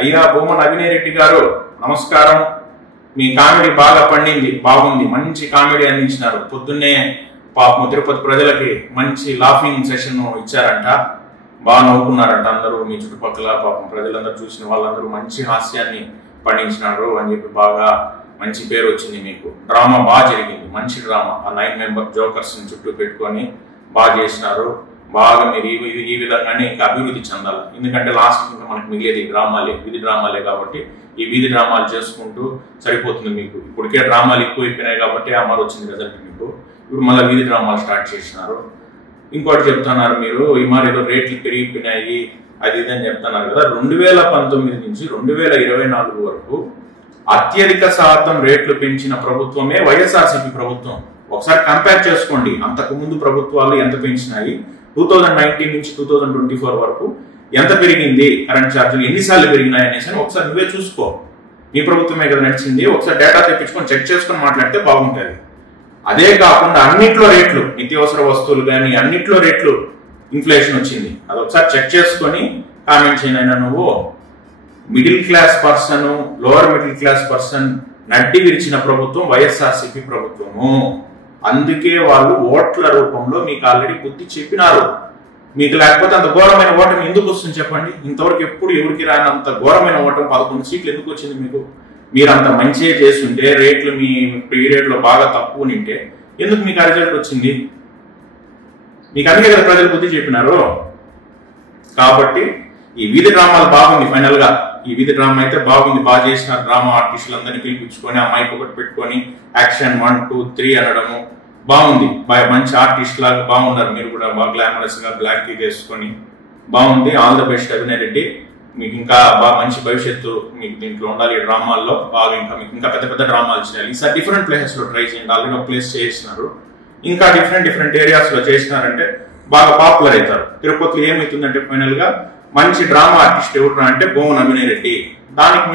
అయ్యా బొమ్మన అభినయ్ రెడ్డి గారు నమస్కారం. మీ కామెడీ బాగా పండింది, బాగుంది, మంచి కామెడీ అందించినారు. పొద్దున్నే పాపం తిరుపతి ప్రజలకి మంచి లాఫింగ్ సెషన్ ఇచ్చారంట, బాగా నవ్వుకున్నారంట అందరూ. మీ చుట్టుపక్కల పాపం ప్రజలందరూ చూసిన వాళ్ళందరూ మంచి హాస్యాన్ని పండించినారు అని చెప్పి బాగా మంచి పేరు వచ్చింది మీకు. డ్రామా బాగా జరిగింది, మంచి డ్రామా. ఆ 9 మెంబర్ జోకర్స్ చుట్టూ పెట్టుకొని బాగా చేసినారు. బాగా మీరు ఈ విధంగానే ఇంకా అభివృద్ధి చెందాలి. ఎందుకంటే లాస్ట్ ఇంకా మనకు మిగిలేది డ్రామాలే, వీధి డ్రామాలే. కాబట్టి ఈ వీధి డ్రామాలు చేసుకుంటూ సరిపోతుంది మీకు. ఇప్పటికే డ్రామాలు ఎక్కువ అయిపోయినాయి కాబట్టి ఆ మరి వచ్చింది రిజల్ట్ మీకు. ఇప్పుడు మళ్ళీ వీధి డ్రామాలు స్టార్ట్ చేసినారు. ఇంకోటి చెప్తున్నారు మీరు, ఈ మరి ఏదో రేట్లు పెరిగిపోయినాయి అది ఇదని చెప్తున్నారు కదా. 2019 నుంచి 2024 వరకు అత్యధిక శాతం రేట్లు పెంచిన ప్రభుత్వమే వైఎస్ఆర్సీపీ ప్రభుత్వం. ఒకసారి కంపేర్ చేసుకోండి, అంతకు ముందు ప్రభుత్వాలు ఎంత పెంచినాయి, 2019 నుంచి 2024 వరకు ఎంత పెరిగింది, కరెంట్ ఛార్జీలు ఎన్నిసార్లు పెరిగినాయి అనేసి ఒకసారి నువ్వే చూసుకో. మీ ప్రభుత్వమే కదా నడిచింది, ఒకసారి డేటా తెప్పించుకొని చెక్ చేసుకొని మాట్లాడితే బాగుంటుంది. అదే కాకుండా అన్నిట్లో రేట్లు, నిత్యావసర వస్తువులు కానీ అన్నిట్లో రేట్లు ఇన్ఫ్లేషన్ వచ్చింది. అది ఒకసారి చెక్ చేసుకొని కామెంట్ చేయనైనా నువ్వు. Middle class person, lower middle class person నడ్డి విరిచిన ప్రభుత్వం వైఎస్ఆర్సీపీ ప్రభుత్వము. అందుకే వాళ్ళు ఓట్ల రూపంలో మీకు ఆల్రెడీ బుద్ధి చెప్పినారు. మీకు లేకపోతే అంత ఘోరమైన ఓటమి ఎందుకు వస్తుంది చెప్పండి? ఇంతవరకు ఎప్పుడు ఎవరికి రానంత ఘోరమైన ఓటమి 11 సీట్లు ఎందుకు వచ్చింది మీకు? మీరు అంత మంచిగా చేస్తుంటే, రేట్లు మీ పీరియడ్ లో బాగా తక్కువ నింటే ఎందుకు మీకు ఆ రిజల్ట్ వచ్చింది? మీకు అందుకే కదా ప్రజలు బుద్ధి చెప్పినారు. కాబట్టి ఈ వీధి డ్రామాలు బాగుంది. ఫైనల్ గా ఈ వీధి డ్రామా అయితే బాగుంది, బాగా చేసిన డ్రామా ఆర్టిస్టులు అందరినీ పిలిపించుకొని ఆ మైక్ ఒకటి పెట్టుకొని యాక్షన్ 1, 2, 3 అనడము బాగుంది. మంచి ఆర్టిస్ట్ లాగా బాగున్నారు. మీరు కూడా బాగా గ్లామరస్ గా బ్లాక్ టీ వేసుకొని బాగుంది. All the best Abhinay Reddy. మీకు ఇంకా బాగా మంచి భవిష్యత్తు మీకు దీంట్లో ఉండాలి. ఈ డ్రామాల్లో బాగా ఇంకా మీకు ఇంకా పెద్ద పెద్ద డ్రామాలు చేయాలి. ఈసారి డిఫరెంట్ ప్లేసెస్ లో ట్రై చేయండి. ఆల్రెడీ ఒక ప్లేస్ చేసినారు, ఇంకా డిఫరెంట్ ఏరియాస్ లో చేసినారంటే బాగా పాపులర్ అవుతారు. తిరుపతిలో ఏమవుతుందంటే ఫైనల్ గా మంచి డ్రామా ఆర్టిస్ట్ ఎవరు అంటే బొమ్మన అభినయ్ రెడ్డి. దానికి